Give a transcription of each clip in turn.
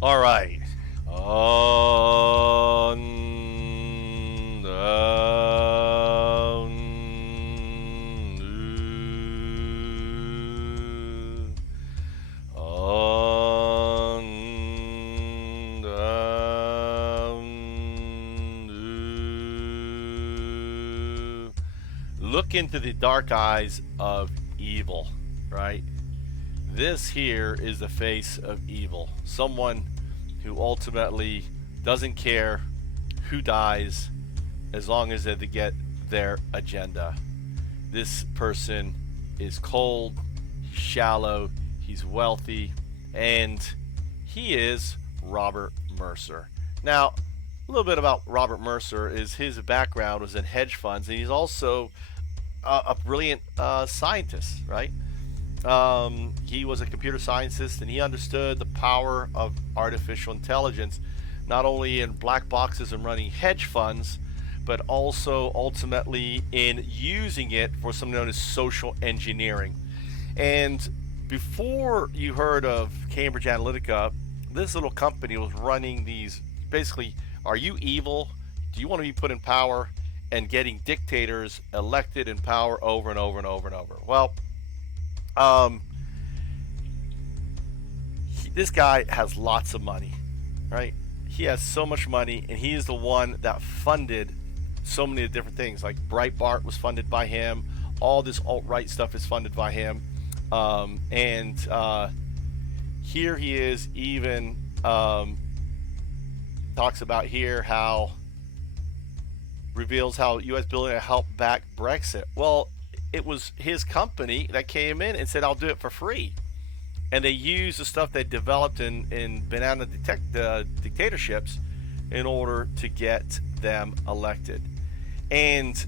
All right. Look into the dark eyes of evil, right? This here is the face of evil. Someone who ultimately doesn't care who dies as long as they get their agenda. This person is cold, he's shallow, he's wealthy, and he is Robert Mercer. Now, a little bit about Robert Mercer is his background was in hedge funds, and he's also a brilliant scientist, right? He was a computer scientist, and he understood the power of artificial intelligence, not only in black boxes and running hedge funds, but also ultimately in using it for something known as social engineering. And before you heard of Cambridge Analytica, this little company was running these, basically, are you evil? Do you want to be put in power? And getting dictators elected in power over and over and over and over. Well, this guy has lots of money, right? He has so much money, and he is the one that funded so many different things. Like Breitbart was funded by him. All this alt-right stuff is funded by him. Here he is even talks about here how reveals how U.S. billionaire helped back Brexit. Well, it was his company that came in and said, I'll do it for free. And they used the stuff they developed in banana dictatorships in order to get them elected. And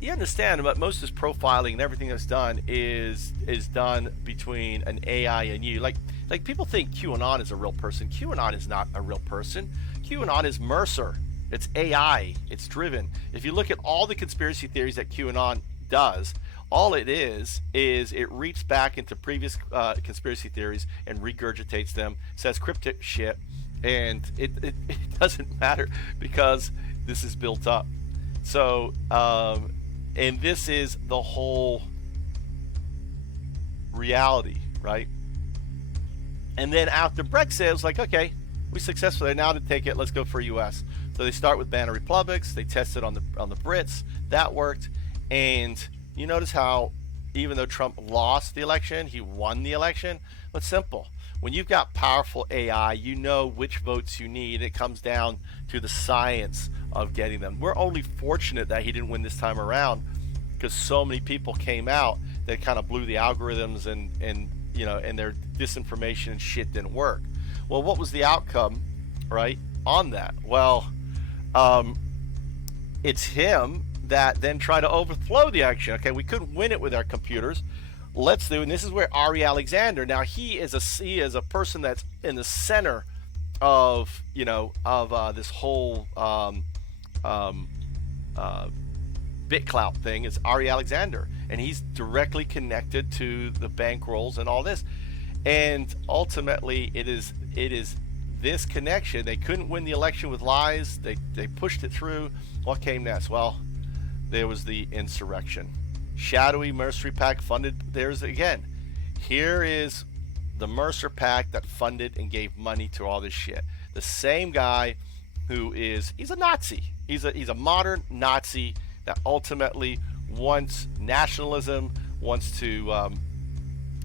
you understand, but most of this profiling and everything that's done is done between an AI and you. Like people think QAnon is a real person. QAnon is not a real person. QAnon is Mercer. It's AI. It's driven. If you look at all the conspiracy theories that QAnon does, all it is it reaches back into previous conspiracy theories and regurgitates them, says cryptic shit, and it doesn't matter because this is built up. So, and this is the whole reality, right? And then after Brexit, it was like, okay, we successfully now to take it. Let's go for US. So they start with banana republics. They test it on the Brits. That worked. And you notice how even though Trump lost the election, he won the election. Well, it's simple. When you've got powerful AI, you know which votes you need. It comes down to the science of getting them. We're only fortunate that he didn't win this time around because so many people came out that kind of blew the algorithms and their disinformation and shit didn't work. Well, what was the outcome, right, on that? Well, it's him that then tried to overthrow the election. Okay, we couldn't win it with our computers. Let's do, and this is where Ari Alexander. Now he is a person that's in the center of this whole BitClout thing. Is Ari Alexander, and he's directly connected to the bankrolls and all this. And ultimately, it is this connection. They couldn't win the election with lies. They pushed it through. What came next? Well, there was the insurrection. Shadowy Mercer PAC funded. There's again. Here is the Mercer PAC that funded and gave money to all this shit. The same guy who he's a Nazi. He's a modern Nazi that ultimately wants nationalism, wants to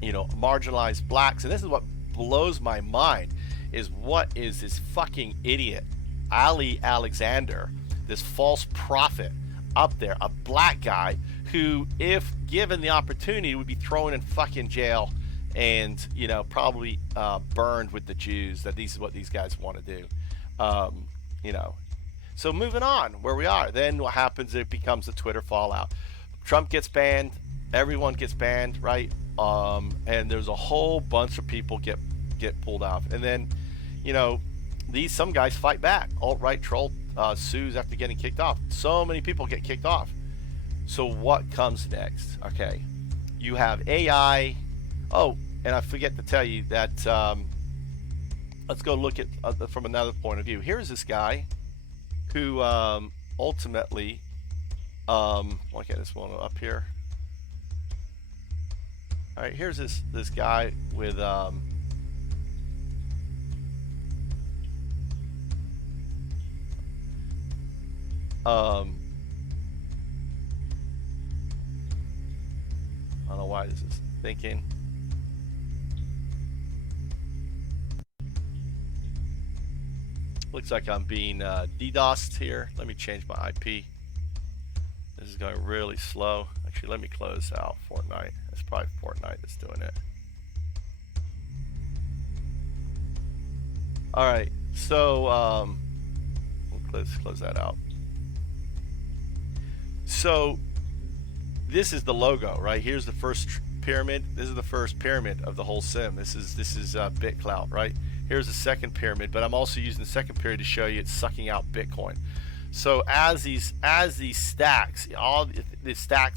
marginalize blacks. And this is what blows my mind is what is this fucking idiot Ali Alexander, this false prophet up there, a black guy who, if given the opportunity, would be thrown in fucking jail and probably burned with the Jews. That this is what these guys want to do. So moving on where we are, then what happens? It becomes a Twitter fallout. Trump gets banned, everyone gets banned, right? And there's a whole bunch of people get pulled off, and then some guys fight back. Alt-right troll sues after getting kicked off. So many people get kicked off. So what comes next? Okay, you have AI. Oh, and I forget to tell you that let's go look at from another point of view. Here's this guy who ultimately, look at this one up here. All right, here's this guy with I don't know why this is thinking. Looks like I'm being DDoSed here. Let me change my IP. This is going really slow. Actually, let me close out Fortnite. It's probably Fortnite that's doing it. All right, so let's close that out. So this is the logo, right? Here's the first pyramid. This is the first pyramid of the whole sim. This is BitClout, right? Here's the second pyramid, but I'm also using the second pyramid to show you it's sucking out Bitcoin. So as these stacks, all the stack,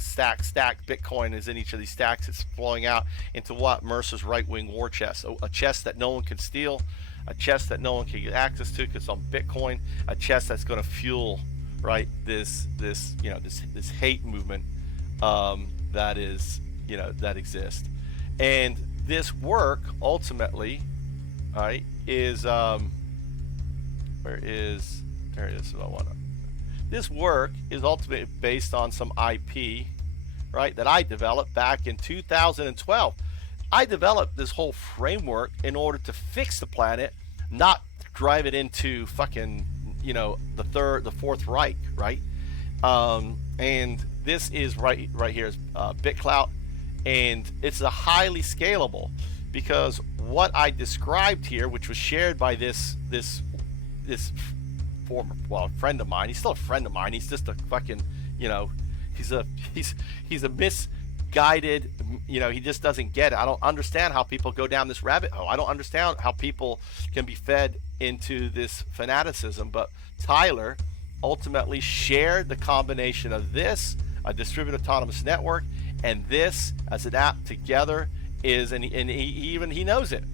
Bitcoin is in each of these stacks. It's flowing out into what Mercer's right-wing war chest, a chest that no one can steal, a chest that no one can get access to because it's on Bitcoin, a chest that's going to fuel, right, this hate movement that is, that exists. And this work ultimately, right, is there it is. What I want. This work is ultimately based on some IP, right, that I developed back in 2012. I developed this whole framework in order to fix the planet, not drive it into fucking, the fourth Reich, right? And this is right here is BitClout, and it's a highly scalable, because what I described here, which was shared by this former, well, friend of mine. He's still a friend of mine. He's just a fucking, he's a misguided, he just doesn't get it. I don't understand how people go down this rabbit hole. I don't understand how people can be fed into this fanaticism. But Tyler ultimately shared the combination of this, a distributed autonomous network, and this as an app together is, and he knows it.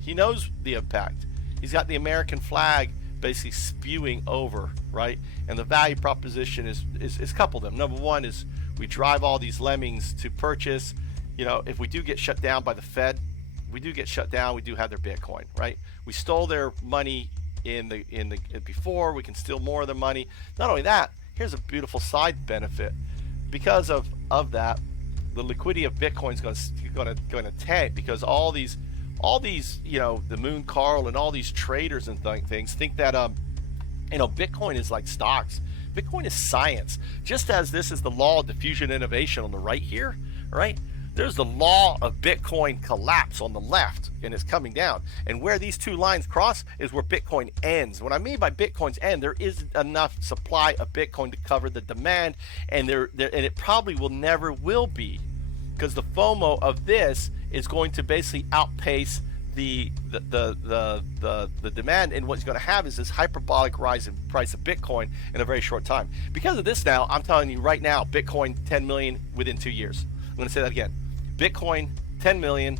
He knows the impact. He's got the American flag basically spewing over, right? And the value proposition is a couple of them. Number one is we drive all these lemmings to purchase. If we do get shut down by the Fed, we do have their Bitcoin, right? We stole their money before. We can steal more of their money. Not only that, here's a beautiful side benefit. Because of that, the liquidity of Bitcoin is going to tank, because all these, the Moon Carl and all these traders and things think that, Bitcoin is like stocks. Bitcoin is science. Just as this is the law of diffusion innovation on the right here, right? There's the law of Bitcoin collapse on the left, and it's coming down. And where these two lines cross is where Bitcoin ends. What I mean by Bitcoin's end, there is enough supply of Bitcoin to cover the demand, and and it probably never will be, because the FOMO of this is going to basically outpace the demand, and what's going to have is this hyperbolic rise in price of Bitcoin in a very short time. Because of this, now I'm telling you right now, Bitcoin 10 million within 2 years. I'm going to say that again. Bitcoin 10 million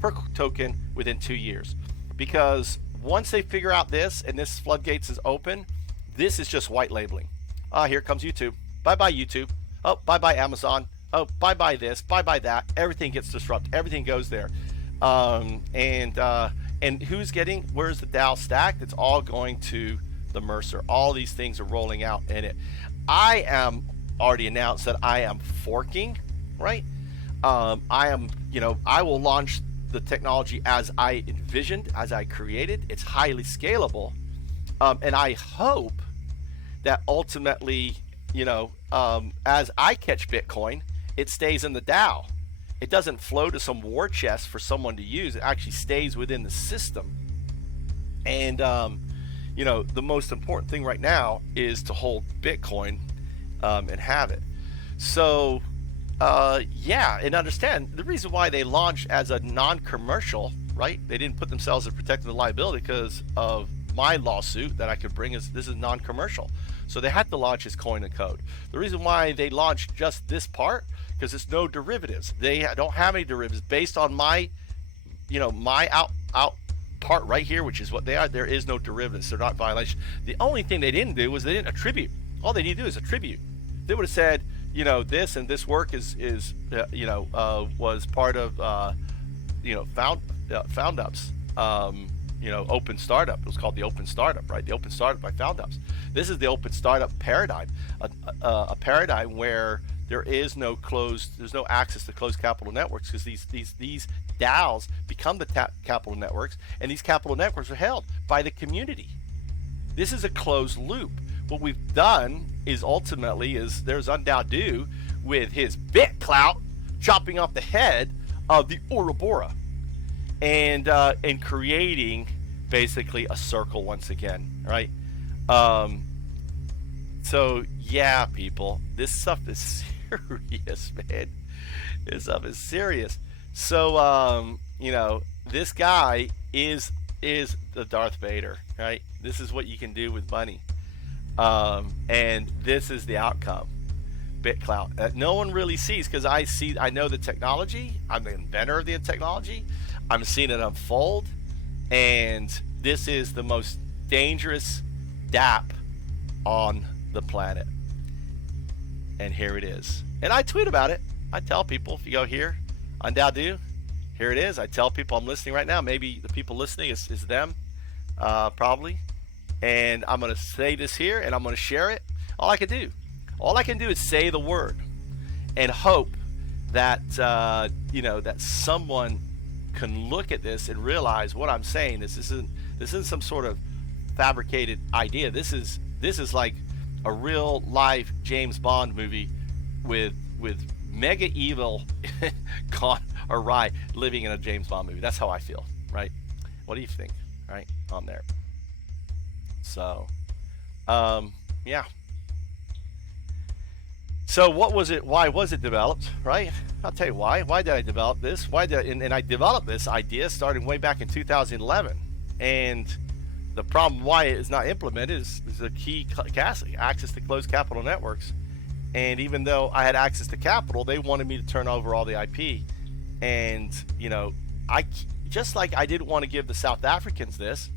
per token within 2 years. Because once they figure out this and this floodgates is open, this is just white labeling. Here comes YouTube. Bye-bye YouTube. Oh, bye-bye Amazon. Oh, bye-bye this, bye-bye that. Everything gets disrupted. Everything goes there. And where's the DAO stacked? It's all going to the Mercer. All these things are rolling out in it. I am already announced that I am forking, right? I will launch the technology as I envisioned, as I created. It's highly scalable. And I hope that ultimately, as I catch Bitcoin, it stays in the DAO. It doesn't flow to some war chest for someone to use. It actually stays within the system. And, the most important thing right now is to hold Bitcoin and have it. So, and understand the reason why they launched as a non-commercial, right? They didn't put themselves as protecting the liability because of my lawsuit that I could bring. This is non-commercial. So they had to launch as coin and code. The reason why they launched just this part, because it's no derivatives. They don't have any derivatives based on my, my part right here, which is what they are, there is no derivatives. They're not violation. The only thing they didn't do was they didn't attribute. All they need to do is attribute. They would have said, you know, this and this work was part of Foundups, open startup. It was called the open startup, right? The open startup by Foundups. This is the open startup paradigm, a paradigm where there's no access to closed capital networks, because these DAOs become the capital networks, and these capital networks are held by the community. This is a closed loop. What we've done is there's UnDaoDu with his BitClout chopping off the head of the Ouroboros and creating basically a circle once again, right? So yeah, people, this stuff is serious, man. This stuff is serious. So this guy is the Darth Vader, right? This is what you can do with money. And this is the outcome. BitClout that no one really sees, because I know the technology. I'm the inventor of the technology. I'm seeing it unfold, and this is the most dangerous dApp on the planet. And here it is. And I tweet about it. I tell people, if you go here, UnDaoDu, here it is. I tell people I'm listening right now. Maybe the people listening is them, probably. And I'm going to say this here, and I'm going to share it. All I can do is say the word and hope that that someone can look at this and realize what I'm saying. This isn't some sort of fabricated idea. This is like a real live James Bond movie with mega evil gone awry living in a James Bond movie. That's how I feel, right? What do you think, right, on there? So, yeah. So what was it? Why was it developed, right? I'll tell you why. Why did I develop this? And I developed this idea starting way back in 2011. And the problem why it is not implemented is the key access to closed capital networks. And even though I had access to capital, they wanted me to turn over all the IP. And, I just like I didn't want to give the South Africans this.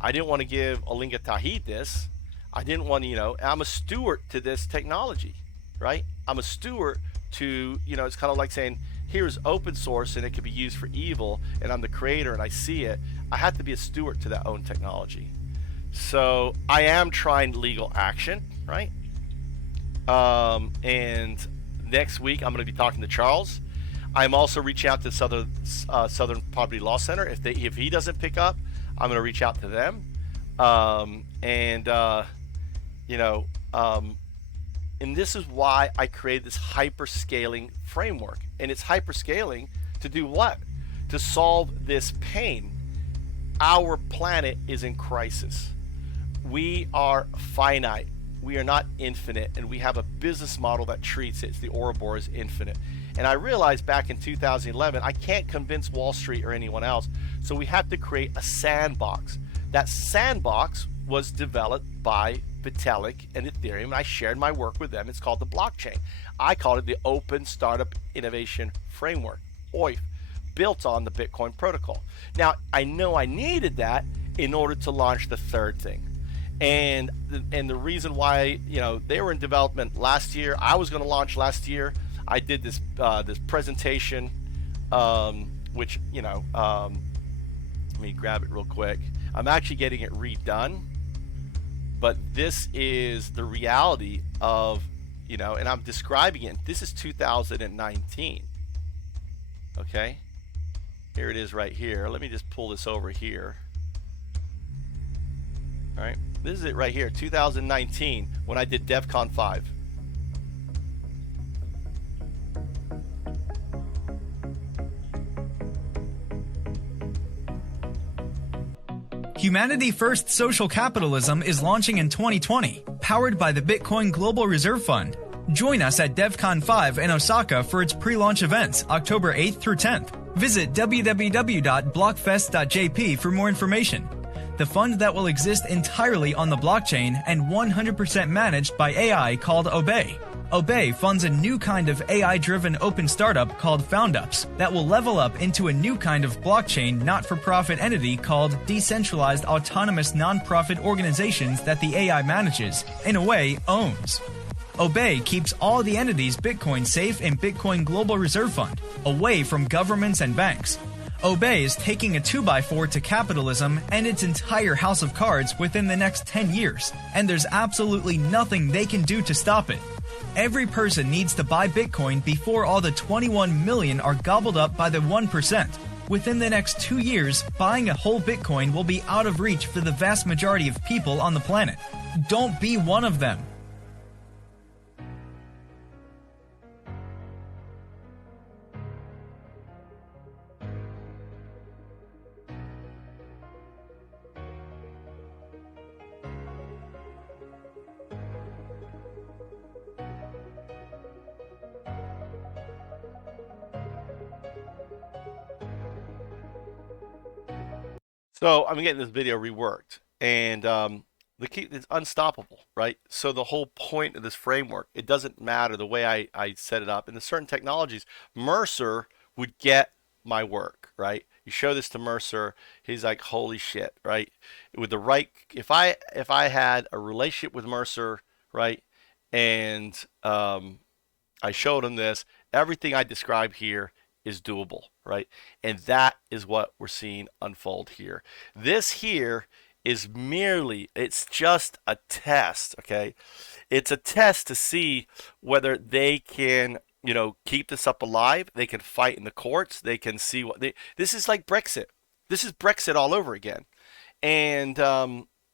I didn't want to give Olinga Tahid this. I didn't want to, I'm a steward to this technology, right? I'm a steward to, it's kind of like saying, here's open source and it can be used for evil, and I'm the creator and I see it. I have to be a steward to that own technology. So I am trying legal action, right? And next week I'm going to be talking to Charles. I'm also reaching out to Southern Poverty Law Center. If he doesn't pick up, I'm going to reach out to them. And this is why I created this hyperscaling framework. And it's hyperscaling to do what? To solve this pain. Our planet is in crisis. We are finite. We are not infinite, and we have a business model that treats it. It's the Ouroboros as infinite. And I realized back in 2011, I can't convince Wall Street or anyone else, so we have to create a sandbox. That sandbox was developed by Vitalik and Ethereum, and I shared my work with them. It's called the blockchain. I called it the Open Startup Innovation Framework, OIF, built on the Bitcoin protocol. Now, I know I needed that in order to launch the third thing. And the reason why, they were in development last year, I was going to launch last year. I did this presentation, which, let me grab it real quick. I'm actually getting it redone, but this is the reality of, and I'm describing it. This is 2019. Okay, here it is right here. Let me just pull this over here. All right, this is it right here, 2019, when I did DevCon 5. Humanity First Social Capitalism is launching in 2020, powered by the Bitcoin Global Reserve Fund. Join us at DevCon 5 in Osaka for its pre-launch events, October 8th through 10th. Visit www.blockfest.jp for more information. The fund that will exist entirely on the blockchain and 100% managed by AI called Obey. Obey funds a new kind of AI-driven open startup called Foundups that will level up into a new kind of blockchain not-for-profit entity called decentralized autonomous non-profit organizations that the AI manages, in a way, owns. Obey keeps all the entities Bitcoin safe in Bitcoin Global Reserve Fund, away from governments and banks. Obey is taking a 2x4 to capitalism and its entire house of cards within the next 10 years, and there's absolutely nothing they can do to stop it. Every person needs to buy Bitcoin before all the 21 million are gobbled up by the 1%. Within the next 2 years, buying a whole Bitcoin will be out of reach for the vast majority of people on the planet. Don't be one of them. So I'm getting this video reworked, and the key is unstoppable, right? So the whole point of this framework, it doesn't matter the way I set it up. And the certain technologies, Mercer would get my work, right? You show this to Mercer, he's like, holy shit, right? With the right, if I had a relationship with Mercer, right, and I showed him this, everything I describe here is doable, right? And that is what we're seeing unfold here. This here is merely, it's just a test, okay? It's a test to see whether they can, you know, keep this up alive. They can fight in the courts. They can see what they, this is like Brexit. This is Brexit all over again. And,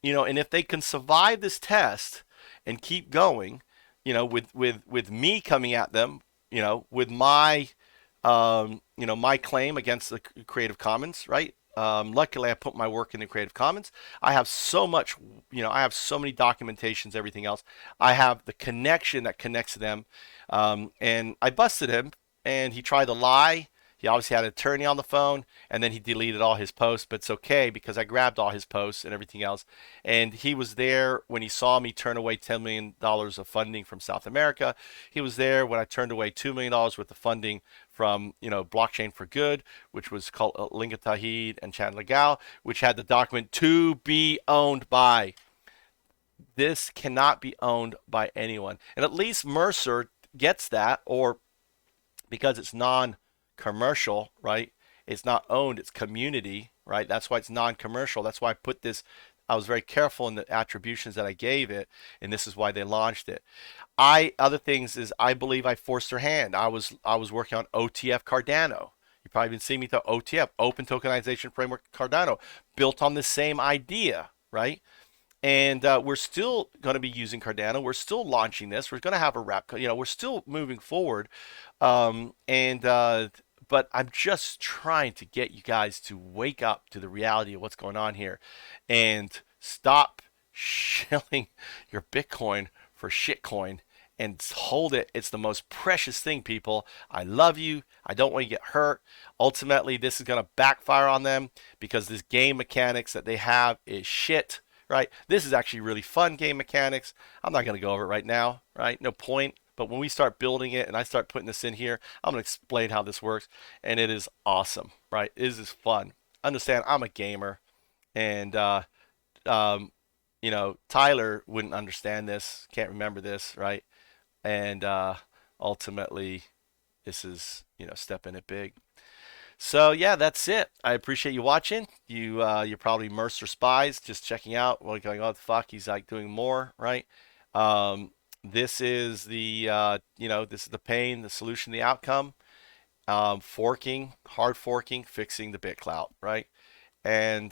you know, and if they can survive this test and keep going, you know, with me coming at them, you know, with my, you know, my claim against the Creative Commons, right? Luckily, I put my work in the Creative Commons. I have so much, you know, I have so many documentations, everything else. I have the connection that connects to them. And I busted him, and he tried to lie. He obviously had an attorney on the phone, and then he deleted all his posts, but it's okay because I grabbed all his posts and everything else. And he was there when he saw me turn away $10 million of funding from South America. He was there when I turned away $2 million worth of funding from, you know, Blockchain for Good, which was called Linga Tahid and Chan Legal, which had the document to be owned by. This cannot be owned by anyone. And at least Mercer gets that, or because it's non-commercial, right? It's not owned, it's community, right? That's why it's non-commercial. That's why I put this, I was very careful in the attributions that I gave it, and this is why they launched it. Other things is I believe I forced their hand. I was working on OTF Cardano. You probably been seeing me talk OTF, Open Tokenization Framework Cardano, built on the same idea, right? And we're still going to be using Cardano. We're still launching this. We're going to have a wrap. You know, we're still moving forward. But I'm just trying to get you guys to wake up to the reality of what's going on here, and stop shilling your Bitcoin for shitcoin and hold it. It's the most precious thing, people. I love you. I don't want you to get hurt. Ultimately, this is going to backfire on them because this game mechanics that they have is shit, right? This is actually really fun game mechanics. I'm not going to go over it right now, right? No point. But when we start building it and I start putting this in here, I'm going to explain how this works. And it is awesome, right? It is fun. Understand, I'm a gamer. And, you know, Tyler wouldn't understand this, can't remember this, right? And ultimately, this is, you know, stepping it big. So yeah, that's it. I appreciate you watching. You're probably Mercer spies, just checking out. Well, going, oh, the fuck, he's like doing more, right? This is the, you know, this is the pain, the solution, the outcome. Forking, hard forking, fixing the BitClout, right? And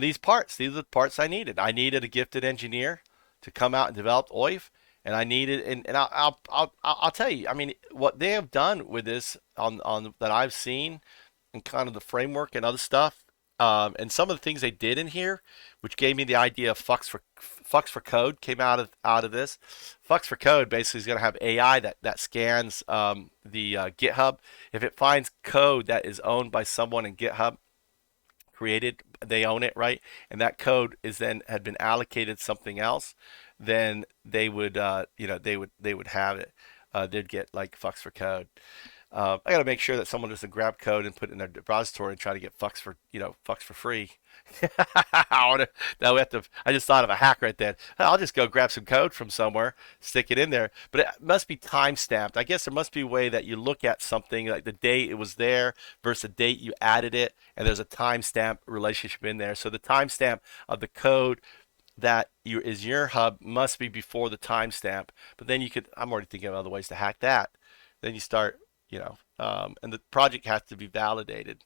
these are the parts I needed. I needed a gifted engineer to come out and develop OIF, and I needed, and I'll tell you, I mean, what they have done with this on that I've seen, and kind of the framework and other stuff, and some of the things they did in here, which gave me the idea of Fucks for Code came out of this. Fucks for Code basically is going to have AI that scans the GitHub. If it finds code that is owned by someone in GitHub, created, they own it, right? And that code is then had been allocated something else. then they would, they would have it. They'd get like fucks for code. I got to make sure that someone doesn't grab code and put it in their repository and try to get fucks for, fucks for free. Now we have to. I just thought of a hack right then. I'll just go grab some code from somewhere, stick it in there. But it must be time stamped. I guess there must be a way that you look at something like the date it was there versus the date you added it, and there's a timestamp relationship in there. So the timestamp of the code that is your hub must be before the timestamp. But then you could. I'm already thinking of other ways to hack that. Then you start, and the project has to be validated,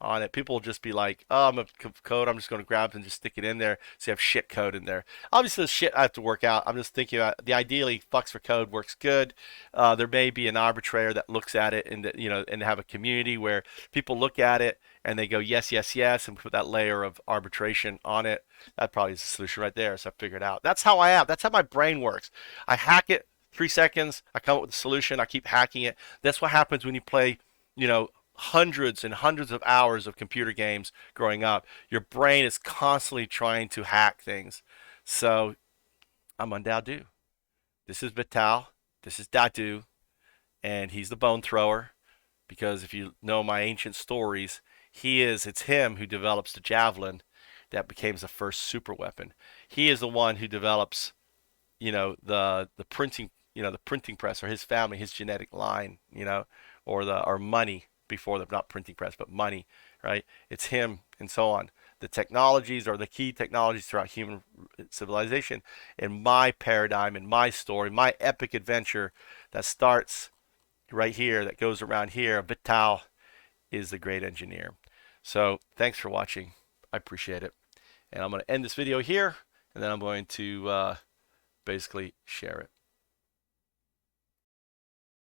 on it. People will just be like, oh, I'm a code, I'm just going to grab and just stick it in there. So you have shit code in there. Obviously, the shit I have to work out. I'm just thinking about the ideally fucks for code works good. There may be an arbitrator that looks at it and and have a community where people look at it and they go yes, yes, yes, and put that layer of arbitration on it. That probably is the solution right there. So I figured it out. That's how I am. That's how my brain works. I hack it. 3 seconds. I come up with a solution. I keep hacking it. That's what happens when you play, hundreds and hundreds of hours of computer games growing up. Your brain is constantly trying to hack things. So I'm UnDaoDu. This is Vital. This is Dadu. And he's the bone thrower. Because if you know my ancient stories, it's him who develops the javelin that became the first super weapon. He is the one who develops, the printing, the printing press, or his family, his genetic line, or money before the, not printing press, but money, right? It's him and so on. The technologies are the key technologies throughout human civilization. In my paradigm, in my story, my epic adventure that starts right here, that goes around here, Vital is the great engineer. So thanks for watching. I appreciate it. And I'm going to end this video here, and then I'm going to basically share it.